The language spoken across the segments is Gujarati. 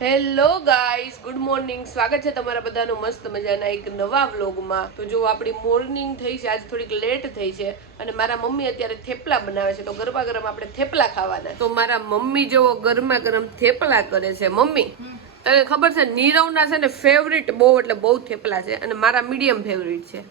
Hello guys, good morning. સ્વાગત છે તમારા બધાનું મસ્ત મજાના એક નવા વ્લોગમાં. તો જો આપણી મોર્નિંગ થઈ છે, આજ થોડીક લેટ થઈ છે અને મારા મમ્મી અત્યારે થેપલા બનાવે છે. તો ગરમા ગરમ આપણે થેપલા ખાવાના. તો મારા મમ્મી જો ગરમા ગરમ થેપલા કરે છે. મમ્મી, તને ખબર છે નીરવના છે ને ફેવરિટ બહુ એટલે બહુ થેપલા છે અને મારા મીડિયમ ફેવરિટ છે.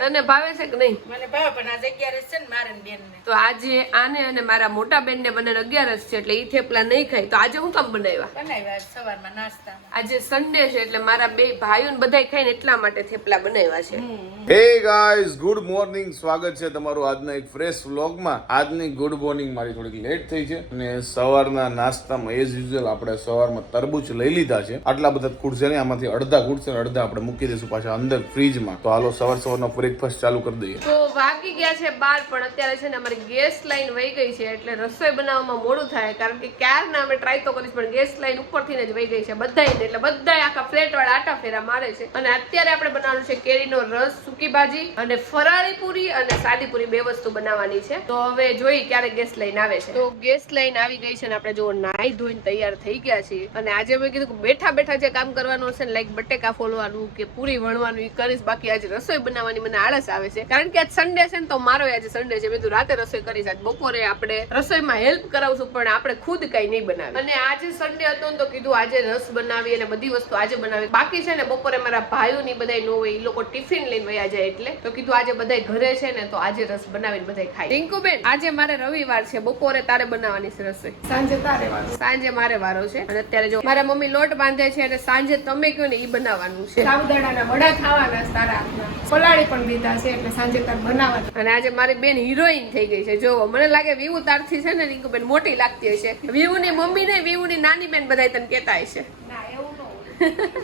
તને ભાવે છે કે નહીં? મને ભાવે, પણ આજે 11 છે ને મારે ને બેન ને. તો આજે આને અને મારા મોટા બેન ને બંને 11 છે એટલે ઈ થેપલા નહીં ખાય. તો આજે હું કામ બનાવ્યા સવારમાં નાસ્તામાં. આજે સન્ડે છે એટલે મારા બે ભાઈઓ ને બધાય ખાઈને એટલા માટે થેપલા બનાવ્યા છે. Hey guys, good morning. સ્વાગત છે તમારું આજના એક ફ્રેશ વ્લોગમાં. આજની ગુડ મોર્નિંગ મારી થોડીક લેટ થઈ છે અને સવારના નાસ્તામાં એઝ યુઝ્યુઅલ આપણે સવારમાં તરબૂચ લઈ લીધા છે. આટલા બધા ખૂટશે નહીં, આમાંથી અડધા ખૂટશે અને અડધા આપણે મૂકી દઈશું પાછા અંદર ફ્રીજમાં. તો હાલો સવારનો બ્રેકફાસ્ટ ચાલુ કરી દઈએ. તો વાગી ગયા છે 12, પણ અત્યારે છે ને અમારી ગેસ લાઈન વહી ગઈ છે એટલે રસોઈ બનાવવામાં મોડું થાય. કારણ કે ક્યારના અમે ટ્રાય તો કરીશ પણ ગેસ લાઈન ઉપરથી જ વહી ગઈ છે બધાયને. એટલે બધાય આખા ફ્લેટ વાળા આટા ફેરા મારે છે. અને અત્યારે આપણે બનાવવાનું છે કેરીનો રસ, સૂકી ભાજી અને ફરાળી પૂરી અને સાદી પૂરી, બે વસ્તુ બનાવવાની છે. તો હવે જોઈ ક્યારે ગેસ લાઈન આવે છે. તો ગેસ લાઈન આવી ગઈ છે ને આપણે જો નાઈ ધોઈને તૈયાર થઈ ગયા છીએ. અને આજે મેં કીધું કે બેઠા બેઠા જે કામ કરવાનું હશે ને, લાઈક બટેકા ફોલવાનું કે પૂરી વણવાનું એ કરીશ. બાકી આજે રસોઈ બનાવવાની મને આળસ આવે છે કારણ કે આજ સન્ડે છે ને. તો મારો આજે સન્ડે છે, મેં તો રાતે રસોઈ કરીશ. આજ બપોરે આપણે રસોઈમાં હેલ્પ કરાવશું પણ આપણે ખુદ કઈ નહીં બનાવી. અને આજે સન્ડે હતો ને તો કીધું આજે રસ બનાવી અને બધી વસ્તુ આજે બનાવી. બાકી છે ને બપોરે મારા ભાઈઓ ની બધા નો હોય, એ લોકો ટિફિન લઈને વયા જાય એટલે તો કીધું આજે બધા ઘરે છે ને તો આજે રસ બનાવીને બધા ખાય. રિંકુબેન, આજે મારે રવિવાર છે, બપોરે તારે બનાવવાની છે રસોઈ, સાંજે તારે વારો, સાંજે મારે વારો છે. અને અત્યારે જો મારા મમ્મી લોટ બાંધે છે અને સાંજે તમે કહો ને એ બનાવવાનું છે. સાબુદાણાના વડા ખાવાના સારા, પલાળી પણ દીધા છે એટલે સાંજે તાર બનાવવાના. અને આજે મારી બેન હિરોઈન થઈ ગઈ છે. જો મને લાગે વીવુ તારથી છે ને રિંકુબેન મોટી લાગતી હશે. વીવુ ની મમ્મી ને વીવુ ની નાની બેન બધા તને કહેતા હશે.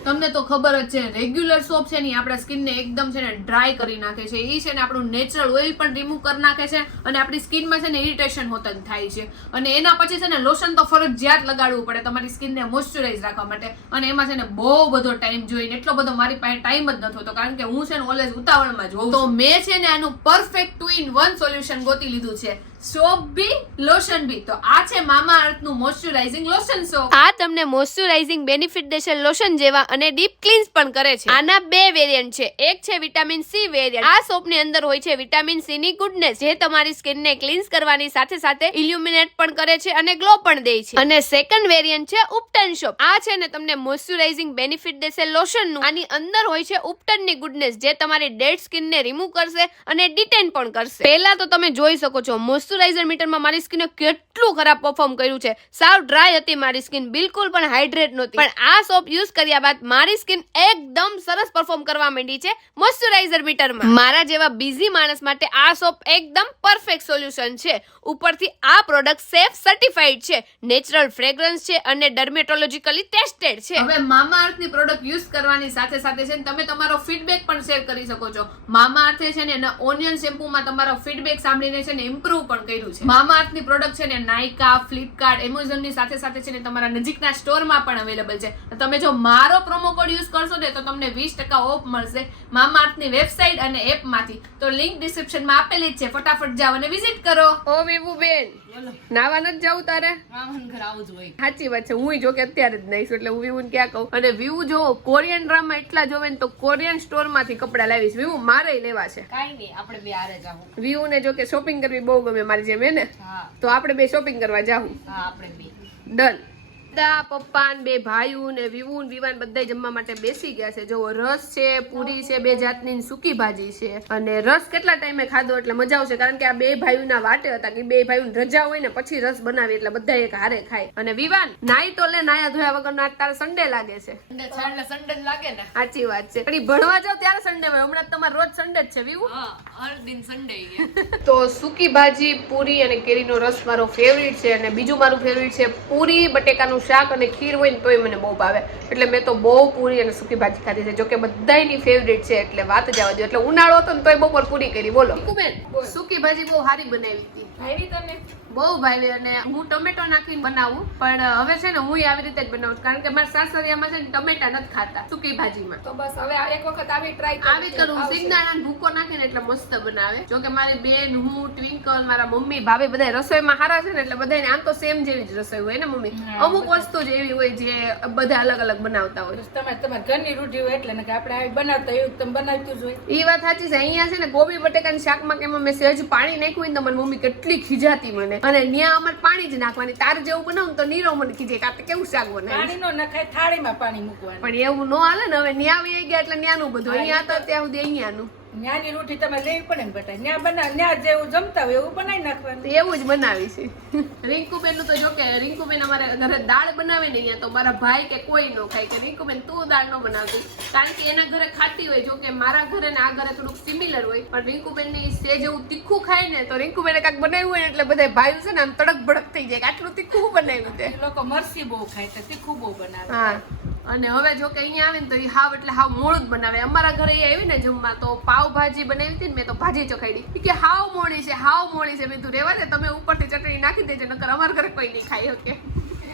તમને તો ખબર જ છે, રેગ્યુલર સોપ છે ને આપણા સ્કિન ને એકદમ છે ને ડ્રાય કરી નાખે છે. એ છે ને આપણું નેચરલ ઓઇલ પણ રિમૂવ કરી નાખે છે અને આપણી સ્કિનમાં છે ને ઇરિટેશન હોતા થાય છે. અને એના પછી છે ને લોશન તો ફરજિયાત લગાડવું પડે તમારી સ્કિનને મોઇશ્ચરાઇઝ રાખવા માટે. અને એમાં છે ને બહુ બધો ટાઈમ જોઈએ, એટલો બધો મારી પાસે ટાઈમ જ નથી હોતો કારણ કે હું છે ને ઓલવેઝ ઉતાવળમાં જ હોઉં. તો મેં છે ને આનું પરફેક્ટ 2-in-1 સોલ્યુશન ગોતી લીધું છે. સોપ બી લોશન બી. તો આ છે મામા અર્થ નું મોઇશ્ચરાઇઝિંગ લોશન સોપ. આ તમને મોઇશ્ચરાઇઝિંગ બેનિફિટ દેશે લોશન જેવા અને ડીપ ક્લીન્સ પણ કરે છે. આના બે વેરિયન્ટ છે. એક છે વિટામિન સી વેરિયન્ટ. આ સોપ ની અંદર હોય છે વિટામિન સી ની ગુડનેસ, જે તમારી સ્કિન ને ક્લીન્સ કરવાની સાથે સાથે ઇલ્યુમિનેટ પણ કરે છે અને ગ્લો પણ દે છે. અને સેકન્ડ વેરિયન્ટ છે ઉપટન સોપ. આ છે ને તમને મોઇશ્ચરાઇઝિંગ બેનિફિટ દેશે લોશન નું. આની અંદર હોય છે ઉપટન ની ગુડનેસ, જે તમારી ડેડ સ્કિન ને રિમૂવ કરશે અને ડિટેન પણ કરશે. પહેલા તો તમે જોઈ શકો છો મોઇશ્ચરાઇઝર મીટરમાં મારી સ્કિને કેટલું ખરાબ પરફોર્મ કર્યું છે. સાવ ડ્રાય હતી મારી સ્કિન, બિલકુલ પણ હાઇડ્રેટ નહોતી. પણ આ સોપ યુઝ કર્યા બાદ મારી સ્કિન એકદમ સરસ પરફોર્મ કરવા માંડી છે મોઇશ્ચરાઇઝર મીટરમાં. મારા જેવા બિઝી માણસ માટે આ સોપ એકદમ પરફેક્ટ સોલ્યુશન છે. ઉપરથી આ પ્રોડક્ટ સેફ સર્ટિફાઈડ છે, નેચરલ ફ્રેગ્રન્સ છે અને ડર્મેટોલોજીકલી ટેસ્ટેડ છે. હવે મામા અર્થ ની પ્રોડક્ટ યુઝ કરવાની સાથે સાથે છે ને તમે તમારો ફીડબેક પણ શેર કરી શકો છો. મામા અર્થે છે ને ઓનિયન શેમ્પૂમાં તમારો ફીડબેક સાંભળીને છે ને ઇમ્પ્રુવ પણ કર્યું છે. મામા અર્થ ની પ્રોડક્ટ છે ને નાઇકા, ફ્લિપકાર્ટ, એમેઝોન ની સાથે સાથે છે ને તમારા નજીકના સ્ટોરમાં પણ અવેલેબલ છે. તમે જો મારો પ્રોમો કોડ યુઝ કરશો ને તો તમને 20% ઓફ મળશે મામા અર્થ ની વેબસાઇટ અને એપ માંથી. તો લિંક ડિસ્ક્રિપ્શન માં આપેલી જ છે, ફટાફટ જાઓ અને વિઝિટ કરો. ઓ વીવુ બેન, નાવા નથી જવું તારે? સાચી વાત છે, હું જો કે અત્યારે જ નાઈશું એટલે હું વીવુ ક્યાં કહું. અને વીવુ જો કોરિયન ડ્રામા એટલા જોવે ને તો કોરિયન સ્ટોર માંથી કપડા લાવીશ. વીવુ મારે લેવા છે. કાઈ નહીં, આપણે બે હારે જાવું. વીવુ ને જો કે શોપિંગ કરવી બહુ ગમે મારી જેમ ને, તો આપણે બે શોપિંગ કરવા જાવું. હા, આપણે બે ડન. પપ્પા ને બે ભાઈઓ ને વીવુ ને વિવાન બધા જમવા માટે બેસી ગયા છે. જો રસ છે, પૂરી છે, બે જાતની સૂકી ભાજી છે. અને રસ કેટલા ટાઈમે ખાધો એટલે મજા આવશે કારણ કે આ બે ભાઈઓના વાટે હતા કે બે ભાઈઓ રજા હોય ને પછી રસ બનાવી એટલે બધા એક હારે ખાય. અને વિવાન નાઈ તો લે, નાયા ધોયા વગર ના તારે સન્ડે લાગે છે. સન્ડે લાગે ને. સાચી વાત છે, પણ ભણવા જાવ ત્યારે સન્ડે હોય. હમણાં તમારે રોજ સન્ડે જ છે વીવુ. હર દિન સન્ડે. તો સૂકી ભાજી, પૂરી અને કેરીનો રસ મારો ફેવરિટ છે. અને બીજું મારું ફેવરિટ છે પૂરી, બટેકાનું શાક અને ખીર હોય ને તોય મને બહુ ભાવે. એટલે મેં તો બહુ પૂરી અને સૂકી ભાજી ખાધી છે. જો કે બધાયની ફેવરિટ છે એટલે વાત જવા દો. એટલે ઉનાળો હતો ને તોય બપોર પૂરી કરી. બોલો બેન, સૂકી ભાજી બહુ સારી બનાવી હતી. ભાઈ તને બહુ ભાવે અને હું ટમેટો નાખીને બનાવું પણ હવે છે ને હું આવી રીતે જ બનાવું છું. કારણ કે મારા સાસરિયામાં છે ને ટમેટા નથી ખાતા સૂકી ભાજીમાં. તો બસ હવે એક વખત આવી ટ્રાય આવી કરું સિંગદાણા ભૂકો નાખીને એટલે મસ્ત બનાવે. જો કે મારી બેન, હું, ટ્વિંકલ, મારા મમ્મી, ભાભી બધા રસોઈમાં સારા છે ને એટલે બધાને આમ તો સેમ જેવી જ રસોઈ હોય ને મમ્મી. અમુક વસ્તુ જ એવી હોય જે બધા અલગ અલગ બનાવતા હોય. તમારા ઘરની રૂઢી હોય એટલે ને કે આપણે આવી બનાવતા એવું તમે બનાવતું જ હોય. એ વાત સાચી છે. અહીંયા છે ને ગોબી બટેકાની શાકમાં કે એમાં મેં સહેજ પાણી નાખ્યું હોય ને તો મારી મમ્મી કેટલી ખીજાતી મને. અને ત્યાં અમારે પાણી જ નાખવાની. તાર જેવું બનાવું તો નીરો મને ખીજે કાતે કેવું શાક બનાવે. પાણી નો નખાય, થાળીમાં પાણી મૂકવાનું. પણ એવું ન હાલે ને. હવે ન્યા આવી ગયા એટલે ન્યાનું બધું. અહીંયા તો ત્યાં સુધી અહીંયાનું. ન્યાની રોટી તમે લેવી પડે ને બેટા. ન્યા બનાવ, ન્યા જેવું જમતા હોય એવું બનાવી નાખવાનું. એવું જ બનાવી છે. રિંકુબેન નું તો જો કે રિંકુબેન અમારે ઘરે દાળ બનાવે ને અહીંયા તો મારા ભાઈ કે કોઈ ન ખાય કે રિંકુબેન તું દાળ ન બનાવતી. કારણ કે એના ઘરે ખાતી હોય. જો કે મારા ઘરે ને આ ઘરે થોડુંક સિમિલર હોય પણ રિંકુબેન ની સેજ એવું તીખું ખાય ને તો રિંકુબેને કાંઈક બનાવ્યું હોય એટલે બધા ભાઈઓ છે ને આમ તડક ભડક થઈ જાય કે આટલું તીખું બનાવ્યું તે. એ લોકો મરસી બહુ ખાય તો તીખું બહુ બનાવે. હા. અને હવે જો કે અહીંયા આવે ને તો એ હાવ એટલે હાવ મોડું જ બનાવે. અમારા ઘરે એ આવી ને જમવા તો પાવભાજી બનાવી હતી ને મેં તો ભાજી ચોખાડી. કે હાવ મોડી છે, હાવ મોડી છે. મેં તું રેવા દે, તમે ઉપરથી ચટણી નાખી દેજો નકર અમારા ઘરે કોઈ નહીં ખાઈ શકે.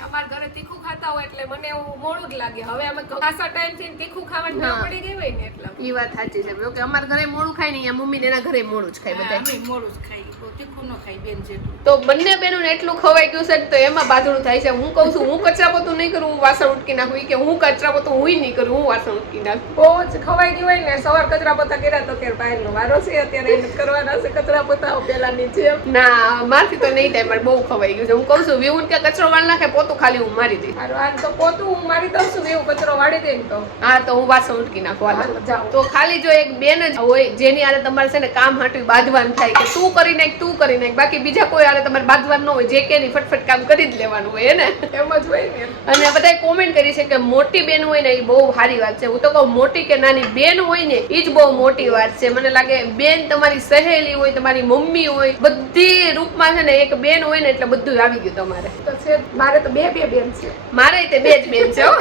અમારા ઘરે તીખું ખાતા હોય એટલે મને એવું મોડું જ લાગે. હવે અમે ખાસા ટાઈમ થી તીખું ખાવાની ના પડી ગઈ હોય ને એટલે. એ વાત સાચી છે. જો કે અમારા ઘરે મોડું ખાય ને અહીંયા મમ્મી એના ઘરે મોડું જ ખાય બધા. અમે મોડું જ ખાઈ, બહુ તીખું ન ખાઈ બેન જેટલું. તો બંને બેનું એટલું ખવાઈ ગયું છે તો એમાં બાજુનું થાય છે. હું કહું છું હું કચરા પોતું નહીં કરું, હું વાસણ ઉટકી નાખું. કે હું કચરા પોતું હું નહીં કરું, હું વાસણ ઉટકી નાખું. બહુ જ ખવાઈ ગયું હોય ને સવાર કચરા પોતા કર્યા તો ત્યારે બહારનો વારો છે. અત્યારે એને કરવાના છે કચરા પોતા પેલાની જેમ. ના મારથી તો નહીં થાય પણ બહુ ખવાઈ ગયું છે. હું કહું છું વિવુન કે કચરો વાળ નાખે પોતું ખાલી હું મારી દઈ. હારું આ તો પોતું હું મારી દઉં છું એવું કચરો વાળી દે ને તો. હા તો હું વાસણ ઉટકી નાખું. હાલો, જાઓ. તો ખાલી જો એક બેન જ હોય જેની આરે તમારે છે ને કામ હાટું બાંધવાનું થાય કે તું કરી નાખ, તું કરી નાખ. બાકી બીજા કોઈ આરે તમારે બાંધવાનું ન હોય. જે કે નહીં ફટફટ કામ કરી જ લેવાનું હોય ને. એમ જ હોય ને. અને બધાએ કોમેન્ટ કરી છે કે મોટી બેન હોય ને એ બહુ સારી વાત છે. હું તો કહું મોટી કે નાની બેન હોય ને એ જ બહુ મોટી વાત છે. મને લાગે બેન તમારી સહેલી હોય, તમારી મમ્મી હોય, બધી રૂપમાં છે ને એક બેન હોય ને એટલે બધું આવી ગયું તમારે. તો છે મારે તો બે બેન છે. મારે તે બે જ બેન છે હો.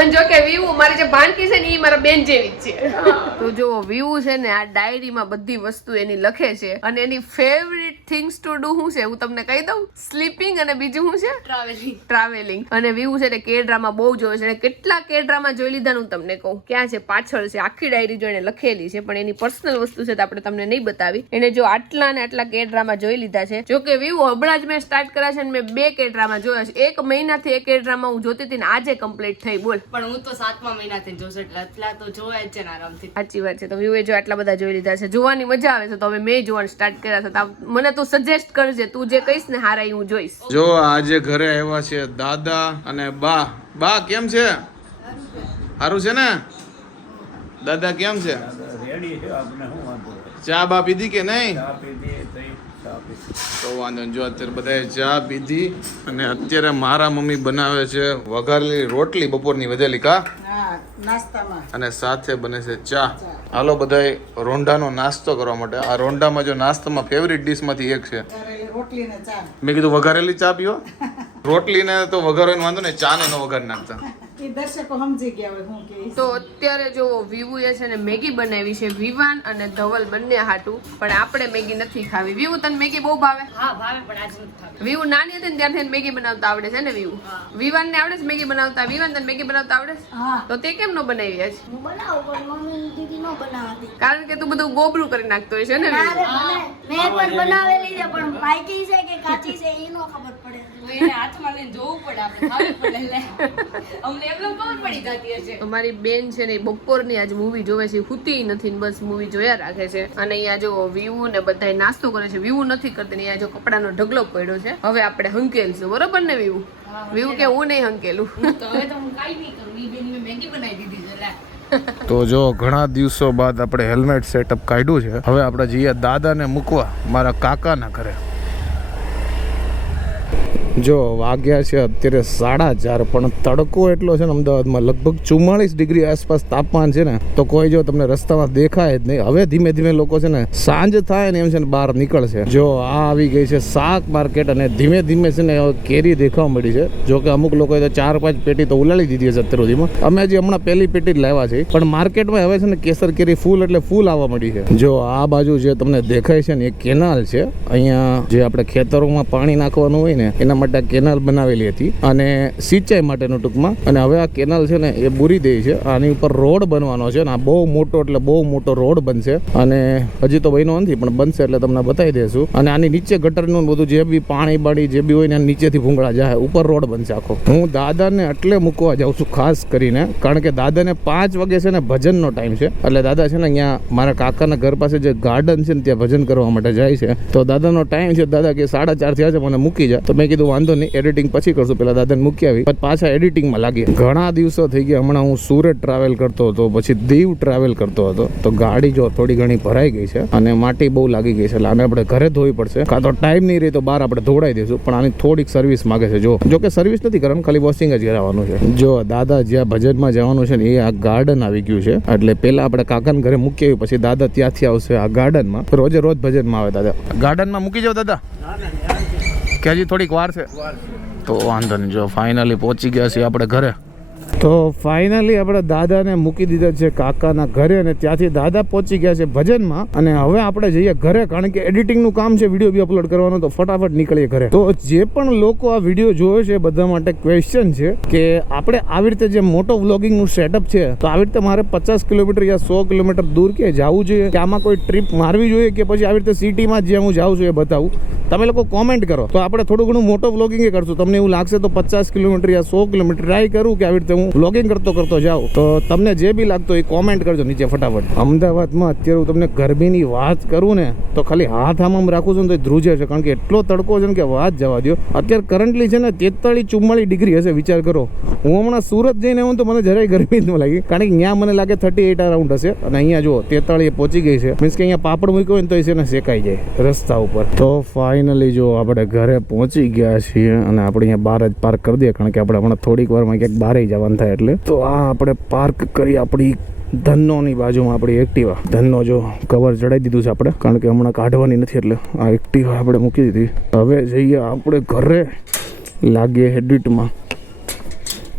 અને જો કે વિવુ મારી જે ભાણકી છે ને એ મારા બેન જેવી જ છે. તો જો વિવુ છે ને આ ડાયરીમાં બધી વસ્તુ એની લખે છે અને એની ફેવરિટ થિંગ્સ ટુ ડુ શું છે હું તમને કહી દઉં. સ્લીપિંગ અને બીજું શું છે? ટ્રાવેલિંગ. અને વિવુ છે ને કે ડ્રામા બહુ જોવે છે. કેટલા કે ડ્રામા જોઈ લીધા હું તમને કહું. ક્યાં છે પાછળ છે આખી ડાયરી જોઈને લખેલી છે પણ એની પર્સનલ વસ્તુ છે તો આપણે તમને નહીં બતાવી. એને જો આટલા ને આટલા કે ડ્રામા જોઈ લીધા છે. જો કે વિવુ હમણાં જ મેં સ્ટાર્ટ કર્યા છે ને મેં 2 કે ડ્રામા જોયા છે. 1 મહિનાથી એક કે ડ્રામા હું જોતી હતી ને આજે કમ્પ્લીટ થઈ. બોલ. પણ હું તો 7મા મહિનાથી જોઉં છું એટલે આટલા તો જોવાય જ છે ને આરામથી. સાચી વાત છે. તો વિવુએ જો આટલા બધા જોઈ લીધા છે. જોવાની મજા આવે છે તો હવે મેં જોવાનું સ્ટાર્ટ કર્યા છે. તો મને તું સજેસ્ટ કરજે, તું જે કહીશ ને હારા હું જોઈશ. જો આજે ઘરે આવ્યા છે દાદા અને બા. બા કેમ છે? સારું છે ને? દાદા કેમ છે? ચા બા પીધી કે નહીં? તો વાંધો નહીં. જો અત્યારે બધાએ ચા પીધી અને અત્યારે મારા મમ્મી બનાવે છે વઘારેલી રોટલી બપોરની વધેલી કા હા, નાસ્તામાં. અને સાથે બને છે ચા. હાલો બધાએ રોંઢાનો નાસ્તો કરવા માટે. આ રોંઢામાં જો નાસ્તામાં ફેવરિટ ડિશમાંથી એક છે. ત્યારે રોટલી ને ચા. મેં કીધું વઘારેલી ચા પીવો. રોટલીને તો વઘારવાનો વાંધો ને, ચા ને ન વઘારી નાખતા. એ દર્શકો સમજી ગયા હોય હું કે. તો અત્યારે જો વિવુએ છે ને મેગી બનાવી છે વિવાન અને ધવલ બંને હાટું. પણ આપણે મેગી નથી ખાવી. વિવુ તને મેગી બહુ ભાવે? હા ભાવે પણ આજ નથી ખાવી. વિવુ નાની હતી ને ત્યારથી મેગી બનાવતા આવડે છે ને વિવુ? વિવાન ને આવડે છે મેગી બનાવતા? વિવાન તને મેગી બનાવતા આવડે છે? હા. તો તે કેમ ન બનાવી આજ? હું બનાવું પણ મમ્મી દીદી ન બનાવતી. કારણ કે તું બધું ગોબરું કરી નાખતો હોય છે ને વિવુ? મેં પણ બનાવેલી છે પણ પાકી છે કે કાચી છે એ નો ખબર પડે. તો એને હાથમાં લઈને જોવું પડે, આપણે ખાવી પડે. એટલે અમને એમ ખબર પડી જતી હશે. તો મારી બેન છે ને બપોરની આજ મૂવી જોવે છે. હુતી નથી ને બસ મૂવી જોયા રાખે છે. અને અહીંયા જો વિવુ ને બધાય નાસ્તો કરે છે. વિવુ નથી કરતી ને અહીંયા જો કપડાનો ઢગલો પડ્યો છે. હવે આપણે હંકેલશું બરોબર ને વિવુ? વિવુ કે હું નહીં હંકેલું. તો હવે તો હું કાઈ નહીં કરું. ઈ બેન મેં મેગી બનાવી દીધી છે. એટલે તો જો ઘણા દિવસો બાદ આપણે હેલ્મેટ સેટઅપ કાઢ્યું છે. હવે આપણે જઈએ દાદાને મૂકવા મારા કાકાના ઘરે. જો વાગ્યા છે અત્યારે 4:30 પણ તડકો એટલો છે ને અમદાવાદમાં લગભગ 44 ડિગ્રી આસપાસ તાપમાન છે ને તો કોઈ જો તમને રસ્તામાં દેખાય જ નહીં. હવે ધીમે ધીમે લોકો છે ને સાંજ થાય ને એમ છે ને બહાર નીકળશે. જો આ આવી ગઈ છે શાક માર્કેટ અને ધીમે ધીમે છે ને કેરી દેખાવા મળી છે. જો કે અમુક લોકોએ તો 4-5 પેટી તો ઉલાળી દીધી છે અત્યાર સુધીમાં. અમે હજી હમણાં પહેલી પેટી જ લાવ્યા છે પણ માર્કેટમાં હવે છે ને કેસર કેરી ફૂલ એટલે ફૂલ આવવા મળી છે. જો આ બાજુ જે તમને દેખાય છે ને એ કેનાલ છે. અહીંયા જે આપણે ખેતરોમાં પાણી નાખવાનું હોય ને એના માટે કેનાલ બનાવેલી હતી અને સિંચાઈ માટેનું ટૂંકમાં. અને હવે આ કેનાલ છે ને એ બુરી દે છે. આની ઉપર રોડ બનવાનો છે ને આ બહુ મોટો એટલે બહુ મોટો રોડ બનશે અને હજી તો બન્યો નથી પણ બનશે એટલે તમને બતાવી દઈશું. અને આની નીચે ગટરનું બધું જે બી પાણી બાળી જે બી હોય ને નીચેથી ભૂંગળા જાય ઉપર રોડ બનશે આખો. હું દાદાને એટલે મૂકવા જાઉં છું ખાસ કરીને કારણ કે દાદાને 5 વાગે છે ને ભજનનો ટાઈમ છે એટલે દાદા છે ને અહીંયા મારા કાકાના ઘર પાસે જે ગાર્ડન છે ને ત્યાં ભજન કરવા માટે જાય છે. તો દાદાનો ટાઈમ છે. દાદા કે 4:30 થયા છે મને મૂકી જા. તો મેં કીધું વાંધો નહીં એડિટિંગ પછી કરશું. પેલા દાદાને મૂકી આવી પછી પાછા એડિટિંગમાં લાગી. ઘણા દિવસો થઈ ગયા. હમણાં હું સુરત ટ્રાવેલ કરતો હતો પછી દીવ ટ્રાવેલ કરતો હતો તો ગાડી જો થોડી ઘણી ભરાઈ ગઈ છે અને માટી બહુ લાગી ગઈ છે એટલે આને આપણે ઘરે ધોવી પડશે. કાં તો ટાઈમ નહીં રહે તો બહાર આપણે ધોવડાવી દઈશું પણ આની થોડીક સર્વિસ માગે છે. જો કે સર્વિસ નથી કરવાનું ખાલી વોશિંગ જ કરાવવાનું છે. જો દાદા જ્યાં ભજનમાં જવાનું છે ને એ આ ગાર્ડન આવી ગયું છે એટલે પેલા આપણે કાકાને ઘરે મૂકી આવી પછી દાદા ત્યાંથી આવશે આ ગાર્ડનમાં. રોજે રોજ ભજનમાં આવે દાદા. ગાર્ડનમાં મૂકી જાવ દાદા કે હજી થોડીક વાર છે તો વાંધો નહીં. જો ફાઇનલી પહોંચી ગયા છીએ આપણે ઘરે. તો ફાઇનલી આપણે દાદાને મૂકી દીધા છે કાકાના ઘરે અને ત્યાંથી દાદા પહોંચી ગયા છે ભજનમાં અને હવે આપણે જઈએ ઘરે કારણ કે એડિટિંગનું કામ છે વિડીયો બી અપલોડ કરવાનો તો ફટાફટ નીકળીએ ઘરે. તો જે પણ લોકો આ વિડીયો જોવે છે બધા માટે ક્વેશ્ચન છે કે આપણે આવી રીતે જે મોટો વ્લોગિંગનું સેટઅપ છે તો આવી રીતે મારે 50 કિલોમીટર યા 100 કિલોમીટર દૂર ક્યાંય જવું જોઈએ કે આમાં કોઈ ટ્રીપ મારવી જોઈએ કે પછી આવી રીતે સિટીમાં જ્યાં હું જાઉં છું એ બતાવું. તમે લોકો કોમેન્ટ કરો તો આપણે થોડું ઘણું મોટો વ્લોગિંગ કરશું. તમને એવું લાગશે તો 50 કિલોમીટર યા 100 કિલોમીટર ટ્રાય કરું કે આવી રીતે હું વ્લોગિંગ કરતો જાઉં. તો તમને જે બી લાગતો એ કોમેન્ટ કરજો નીચે ફટાફટ. અમદાવાદમાં અત્યારે હું તમને ગરમીની વાત કરું ને તો ખાલી હાથ આમ રાખું છું ને તો ધ્રુજે છે કારણ કે એટલો તડકો છે ને કે વાત જવા દો. અત્યારે કરન્ટલી છે ને 43-44 ડિગ્રી હશે વિચાર કરો. હું હમણાં સુરત જઈને આવું તો મને જરાય ગરમી જ ન લાગી કારણ કે ત્યાં મને લાગે 38 અરાઉન્ડ હશે અને અહીંયા જો 43 પહોંચી ગઈ છે. મીન્સ કે અહીંયા પાપડ મૂક્યો હોય ને તો એ છે ને શેકાઈ જાય રસ્તા ઉપર. તો ફાઇનલી જો આપણે ઘરે પહોંચી ગયા છીએ અને આપણે અહીંયા બહાર જ પાર્ક કરી દઈએ કારણ કે આપણે હમણાં થોડીક વારમાં ક્યાંક બહાર જવાનું થાય એટલે. તો આ આપણે પાર્ક કરી આપણી ધનોની બાજુમાં આપણી એક્ટિવા. ધનનો જો કવર ચડાવી દીધું છે આપણે કારણ કે હમણાં કાઢવાની નથી એટલે આ એક્ટિવા આપણે મૂકી દીધી. હવે જઈએ આપણે ઘરે લાગીએ એડિટમાં.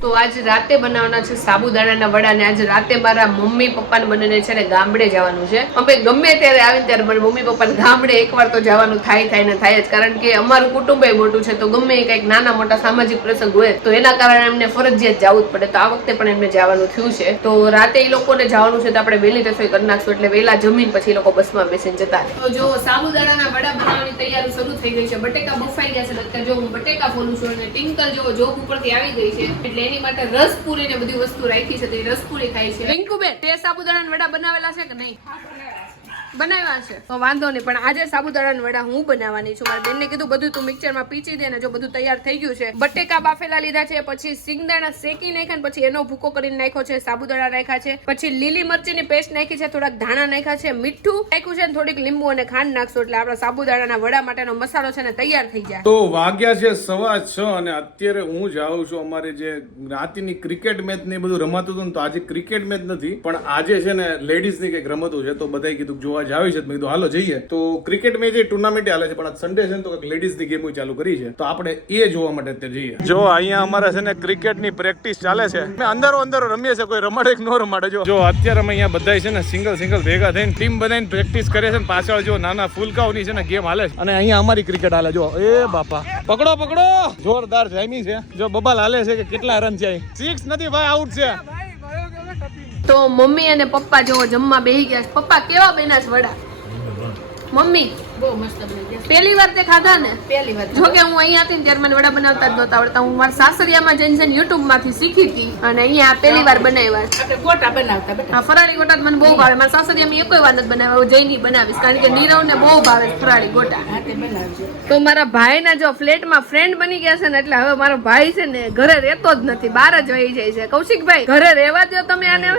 તો આજ રાતે બનાવવાના છે સાબુદાણાના વડા ને આજે રાતે મારા મમ્મી પપ્પાને બંનેને છે ને ગામડે જવાનું છે. અમે ગમે ત્યારે આવીને ત્યારે મારા મમ્મી પપ્પાને ગામડે એકવાર તો જવાનું થાય ને થાય જ કારણ કે અમારું કુટુંબ મોટું છે તો ગમે કંઈક નાના મોટા સામાજિક પ્રસંગ હોય તો એના કારણે એમને ફરજિયાત જવું જ પડે. તો આ વખતે પણ એમને જવાનું થયું છે તો રાતે એ લોકોને જવાનું છે તો આપણે વહેલી રસોઈ કરી નાખશું એટલે વહેલા જમીન પછી એ લોકો બસમાં બેસીને જતા રહે. તો જો સાબુદાણાના વડા બનાવવાની તૈયારી શરૂ થઈ ગઈ છે. બટેકા બફાઈ ગયા છે અત્યારે જો હું બટેકા ફોલું છું અને ટિંકલ જો જોબ ઉપરથી આવી ગઈ છે એટલે એની માટે રસ પૂરી ને બધી વસ્તુ રાખી છે તો એ રસ પૂરી ખાઈ છે. રિંકુબેન તે સાબુદાણાના વડા બનાવેલા છે કે નહીં? બનાવ્યા છે તો વાંધો નહીં પણ આજે સાબુદાણાના વડા હું બનાવવાની છું. મારી બેનને કીધું બધું તું મિક્સરમાં પીસી દે ને જો બધું તૈયાર થઈ ગયું છે. બટેકા બાફેલા લીધા છે પછી સિંગદાણા શેકી નાખ્યા ને પછી એનો ભૂકો કરીને નાખ્યો છે. સાબુદાણા નાખ્યા છે પછી લીલી મરચીની પેસ્ટ નાખી છે થોડાક ધાણા નાખ્યા છે મીઠું નાખ્યું છે ને થોડીક લીંબુ અને ખાંડ નાખશું એટલે આપણા સાબુદાણાના વડા માટેનો મસાલો છે ને તૈયાર થઈ જાય. તો વાગ્યા છે 6:15 અને અત્યારે હું જાઉં છું અમારે જે રાતની ક્રિકેટ મેચ ને બધું રમાતું હતું ને તો આજે ક્રિકેટ મેચ નથી પણ આજે છે ને લેડીઝની કંઈક રમતું છે તો બધાએ કીધું જોવા જાવી છે મેં કીધું હાલો જઈએ. તો ક્રિકેટ મેચ એ ટુર્નામેન્ટ હાલે છે પણ આજ સન્ડે છે ને તો લેડીઝની ગેમ ચાલુ કરી છે તો આપણે એ જોવા માટે અત્યારે જઈએ. જો અહીંયા અમારે છે ને ક્રિકેટની પ્રેક્ટિસ ચાલે છે. અંદરો રમીએ છે કોઈ રમાડે કે ન રમાડે. જો અત્યારે અમે અહીંયા બધા છે ને સિંગલ ભેગા થઈને ટીમ બનાવીને પ્રેક્ટિસ કરે છે. પાછળ જો નાના ફૂલકાઓની છે ને ગેમ હાલે છે અને અહીંયા અમારી ક્રિકેટ હાલે. જો એ બાપા પકડો જોરદાર જામી છે. જો બબાલ હાલે છે કે કેટલા રન છે. 6 નથી ભાઈ આઉટ છે. તો મમ્મી અને પપ્પા જો જમવા બેહી ગયા. પપ્પા કેવા બન્યા છે વડા? મમ્મી બહુ મસ્ત બની ગયા. પહેલી વાર તે ખાધા ને? પહેલી વાર. જો કે હું અહીંયા હતી ને ત્યારે મને વડા બનાવતા જ નહોતા આવડતા. હું મારા સાસરિયામાં જઈને યુટ્યુબ માંથી શીખી હતી અને અહીંયા પહેલી વાર બનાવ્યા. આપણે ગોટા બનાવતા બેટા. હા ફરાળી ગોટા મને બહુ ભાવે. મારા સાસરિયામાં એકોય વાર નથી બનાવ્યા. હું જઈને બનાવીશ કારણ કે નીરવને બહુ ભાવે ફરાળી ગોટા. હા તે બનાવજો. તો મારા ભાઈના જો ફ્લેટમાં ફ્રેન્ડ બની ગયા છે ને એટલે હવે મારો ભાઈ છે ને ઘરે રહેતો જ નથી બહાર જ વહી જાય છે. કૌશિકભાઈ ઘરે રહેવા દો તમે આને.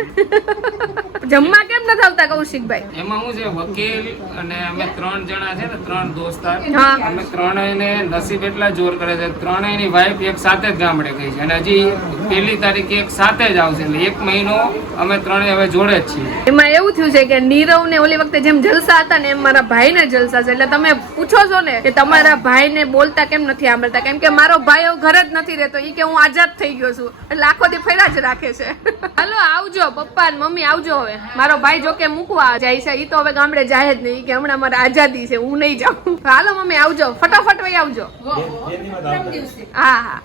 જમવા કેમ નથી આવતા કૌશિકભાઈ? એમાં હું છે વકીલ અને અમે 3 જણા છે ને 3 દોસ્તાર હા. અમે ત્રણેયને નસીબ એટલા જોર કરે છે ત્રણેયની વાઈફ એક સાથે જ ગામડે ગઈ છે અને હજી 1 તારીખે એક સાથે જ આવશે એટલે 1 મહિનો અમે ત્રણેય હવે જોડે જ છીએ. એમાં એવું થયું છે કે નીરવ ને ઓલી વખતે જેમ જલસા હતા ને એમ મારા ભાઈને જલસા છે એટલે તમે પૂછો છો ને કે તમારા ભાઈને બોલતા કેમ નથી આવડતા, કેમ કે મારો ભાઈ હવે ઘરે જ નથી રહેતો, ઈ કે હું આઝાદ થઈ ગયો છું એટલે આખો દી ફર્યા જ રાખે છે. હાલો આવજો પપ્પા ને મમ્મી આવજો. હવે મારો ભાઈ જો કે મૂકવા જાય છે, ઈ તો હવે ગામડે જાય જ નહીં, ઈ કે હમણાં મારે આઝાદી છે, હું નહીં જાઉં. હાલો મમ્મી આવજો, ફટાફટ વહી આવજો. હા હા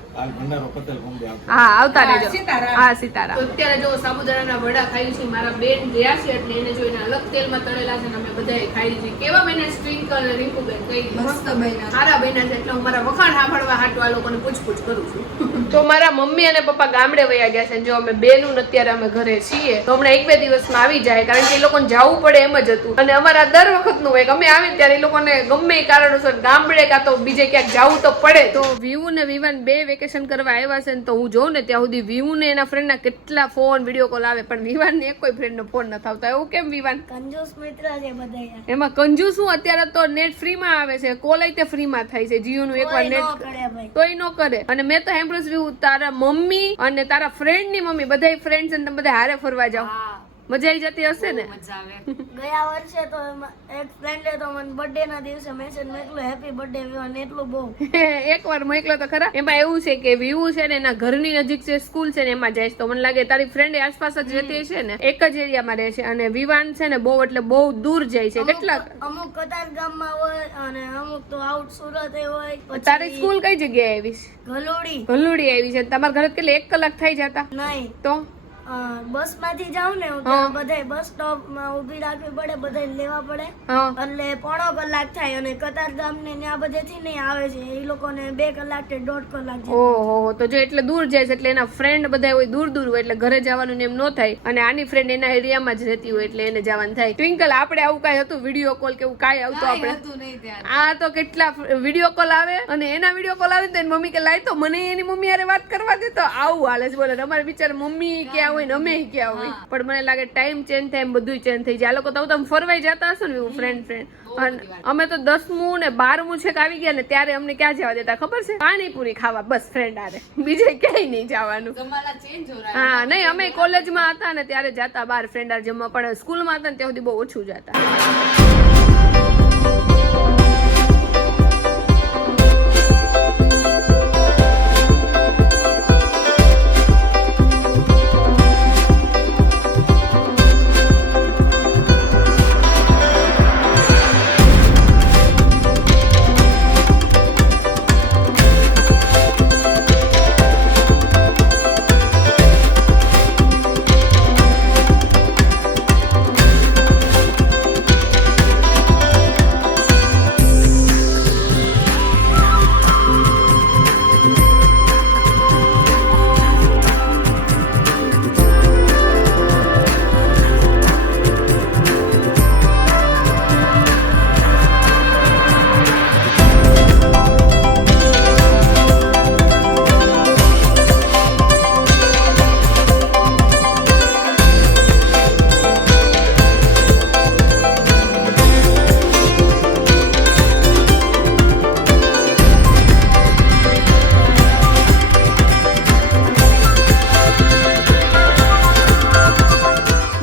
હા આવતા રહેજો. હા સીતારામ. તો અત્યારે જો સાબુદાણાના વડા ખાઈ છે, મારા બેન ગયા છે એટલે એને જોઈને અલગ તેલમાં તળેલા છે ને અમે બધાએ ખાઈ છે. કેવા બન્યા સ્ટ્રિંકલ અને રીંકુબેન? કઈ મસ્ત બન્યા, સારા બન્યા છે એટલે હું મારા વખાણ સાંભળવા હાટુ આ લોકોને પૂછપૂછ કરું છું. તો મારા મમ્મી અને પપ્પા ગામડે વયા ગયા છે, જો અમે બેનું અત્યારે અમે ઘરે છીએ તો હમણાં 1-2 દિવસમાં આવી જાય, કારણ કે એ લોકોને જવું પડે એમ જ હતું અને અમારા દર વખતનું હોય કે અમે આવીને ત્યારે એ લોકોને ગમે એ કારણોસર ગામડે કાં તો બીજે ક્યાંક જવું તો પડે. તો વિવુ ને વિવાન 2 વેકેશન કરવા આવ્યા છે ને તો હું જોઉં ને ત્યાં સુધી વિવુ ને એના ફ્રેન્ડના કેટલા ફોન વિડીયો કોલ આવે પણ વિવાન ને એક કોઈ ફ્રેન્ડ નો ફોન નથી આવતો. એવું કેમ વિવાન? કંજૂસ મિત્ર છે બધા. એમાં કંજૂસ શું, અત્યારે તો નેટ ફ્રી માં આવે છે, કોલ તે ફ્રી માં થાય છે, જીઓ નું એકવાર કોઈ ન નેટ કરે ભાઈ. તોય ન કરે. અને મેં તો સાંભળ્યું છે તારા મમ્મી અને તારા ફ્રેન્ડ ની મમ્મી બધા ફ્રેન્ડ્સ અને તમે બધા હારે ફરવા જાઓ, મજા આવી જતી હશે ને? ગયા વર્ષે તો એક ફ્રેન્ડે તો મને બર્થડે ના દિવસે મેસેજ મોકલ્યો હેપી બર્થડે વિવાન, એટલું બહુ. એકવાર મોકલો તો ખરા. એમાં એવું છે કે વિવુ છે ને એના ઘરની નજીક જે સ્કૂલ છે ને એમાં જાય છે, તો મને લાગે તારી ફ્રેન્ડ આસપાસ જ રહેતી છે ને, એક જ એરિયામાં રહે છે. અને વિવાન છે ને બહુ એટલે બહુ દૂર જાય છે. કેટલા? અમુક કતાર ગામમાં હોય અને અમુક તો આઉટ સુરત હોય. પછી તારી સ્કૂલ કઈ જગ્યાએ આવી છે? ગલોડી. ગલુડી આવી છે. તમારા ઘરે કેટલે 1 કલાક થઈ જતા? નહીં તો બસ માંથી જાઉં ને હું ત્યાં બધાય બસ સ્ટોપ માં ઉભી રાખવી પડે, બધાય લેવા પડે હા એટલે 1.5 કલાક થાય. અને કતાર ગામ ને ત્યાં બધેથી નહીં આવે છે એ લોકોને 2 કલાક કે 1.5 કલાક જેવું. ઓહો, તો જો એટલે દૂર જાય છે એટલે એના ફ્રેન્ડ બધા હોય દૂર દૂર હોય એટલે ઘરે જવાનું એમ ન થાય, અને આની ફ્રેન્ડ એના એરિયામાં જ રહેતી હોય એટલે એને જવાનું થાય. ટ્વિંકલ આપણે આવું કાંઈ હતું વિડીયો કોલ કે એવું કાંઈ આવતું આપણે? આ તો કેટલા વિડીયો કોલ આવે અને એના વિડીયો કોલ આવે તો એની મમ્મી કે લાય તો મને એની મમ્મી હારે વાત કરવા દે, તો આવું હાલે છે. બોલે અમારે બિચારા મમ્મી ક્યાં હોય ને અમે ક્યાં હોય, પણ મને લાગે ટાઈમ ચેન્જ થાય એમ બધું ચેન્જ થઈ જાય. આ લોકો તો તમે ફરવાઈ જતા હશો ને ફ્રેન્ડ અને અમે તો 10મું ને 12મું છેક આવી ગયા ને ત્યારે અમને ક્યાં જવા દેતા ખબર છે? પાણીપુરી ખાવા, બસ ફ્રેન્ડ આરે, બીજે ક્યાંય નહીં જવાનું. હા નહીં, અમે કોલેજમાં હતા ને ત્યારે જતા બહાર ફ્રેન્ડ આરે જમવા, પણ સ્કૂલમાં હતા ને ત્યાં સુધી બહુ ઓછું જતા.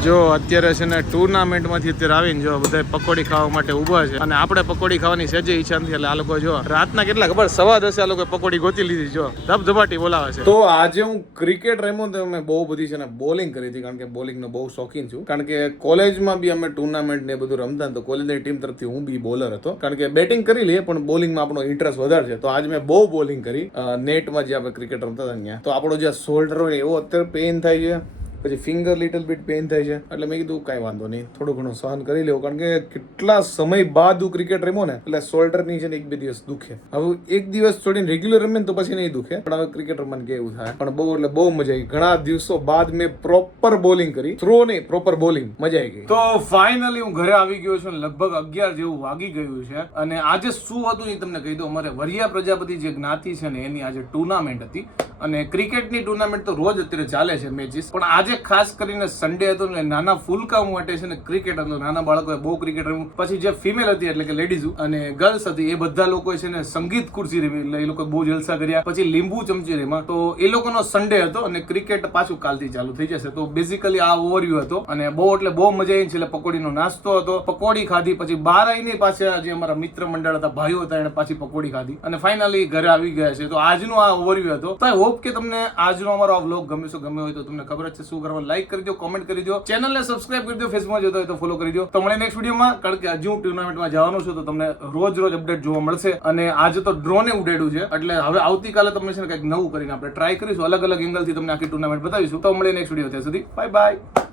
જો અત્યારે છે ને ટુર્નામેન્ટમાંથી અત્યારે આવીને જો બધા પકોડી ખાવા માટે ઊભા છે અને આપણે પકોડી ખાવાની સજે ઈચ્છા નથી એટલે આ લોકો જો રાતના કેટલા ખબર 10:15 આ લોકો પકોડી ગોતી લીધી, જો ધબધબાટી બોલાવે છે. તો આજે હું ક્રિકેટ રમ્યો તો મેં બહુ બધી છે ને બોલિંગ કરી હતી, કારણ કે બોલિંગનો બહુ શોખીન છું, કારણ કે કોલેજમાં બી અમે ટુર્નામેન્ટ ને બધું રમતા તો કોલેજની ટીમ તરફથી હું બી બોલર હતો, કારણ કે બેટિંગ કરી લઈએ પણ બોલિંગમાં આપણો ઇન્ટરેસ્ટ વધારે છે. તો આજે મેં બહુ બોલિંગ કરી નેટમાં જે આપણે ક્રિકેટ રમતા હતા ત્યાં. તો આપણો જે શોલ્ડર હોય એવો અત્યારે પેઇન થાય છે, પછી ફિંગર લિટલ બીટ પેઇન થાય છે, એટલે મેં કીધું કાંઈ વાંધો નહીં, થોડું ઘણું સહન કરી લેવું, કારણ કે કેટલા સમય બાદ હું ક્રિકેટ રમ્યો ને એટલે શોલ્ડરની છે ને 1-2 દિવસ દુખે. હવે 1 દિવસ છોડીને રેગ્યુલર રમે ને તો પછી નહીં દુખે, પણ હવે ક્રિકેટ રમવાનું કેવું થાય. પણ બહુ એટલે બહુ મજા આવી. ઘણા દિવસો બાદ મેં પ્રોપર બોલિંગ કરી, થ્રો નહીં પ્રોપર બોલિંગ, મજા આવી ગઈ. તો ફાઇનલી હું ઘરે આવી ગયો છું, લગભગ 11 જેવું વાગી ગયું છે. અને આજે શું હતું એ તમને કહી દઉં. અમારે વરિયા પ્રજાપતિ જે જ્ઞાતિ છે ને એની આજે ટુર્નામેન્ટ હતી અને ક્રિકેટની ટુર્નામેન્ટ તો રોજ અત્યારે ચાલે છે મેચીસ, પણ આજે ખાસ કરીને સન્ડે હતો એટલે નાના ફૂલકાઓ માટે છે ને ક્રિકેટ હતું. નાના બાળકોએ બહુ ક્રિકેટ રમ્યું. પછી જે ફિમેલ હતી એટલે કે લેડીઝ અને ગર્લ્સ હતી એ બધા લોકોએ છે ને સંગીત ખુરશી રમી, એટલે એ લોકો બહુ જલસા કર્યા. પછી લીંબુ ચમચી રમ્યા. તો એ લોકોનો સન્ડે હતો અને ક્રિકેટ પાછું કાલથી ચાલુ થઈ જશે. તો બેઝિકલી આ ઓવરવ્યુ હતો અને બહુ એટલે બહુ મજા આવી. છેલ્લે પકોડીનો નાસ્તો હતો, પકોડી ખાધી, પછી બહાર આવીને પાછા જે અમારા મિત્ર મંડળ હતા, ભાઈઓ હતા, એને પાછી પકોડી ખાધી અને ફાઇનલી ઘરે આવી ગયા છે. તો આજનો આ ઓવરવ્યુ હતો. તો આઈ હોપ કે તમને આજનો અમારો આ વ્લોગ ગમ્યો હોય તો તમને ખબર જ છે શું કરવાનું. લાઈક કરી દો, કોમેન્ટ કરી દો, ચેનલને સબસ્ક્રાઇબ કરી દો, ફેસબુકમાં જોતા હોય તો ફોલો કરી દો. તો મળે નેક્સ્ટ વિડીયોમાં, કારણ કે હજુ ટુર્નામેન્ટમાં જવાનું છું તો તમને રોજ અપડેટ જોવા મળશે. અને આજે તો ડ્રોને ઉડાડ્યું છે એટલે હવે આવતીકાલે તમને છે ને કંઈક નવું કરીને આપણે ટ્રાય કરીશું. અલગ અલગ એંગલથી તમને આખી ટુર્નામેન્ટ બતાવીશું. તો મળે નેક્સ્ટ વિડીયો. ત્યાં સુધી બાય બાય.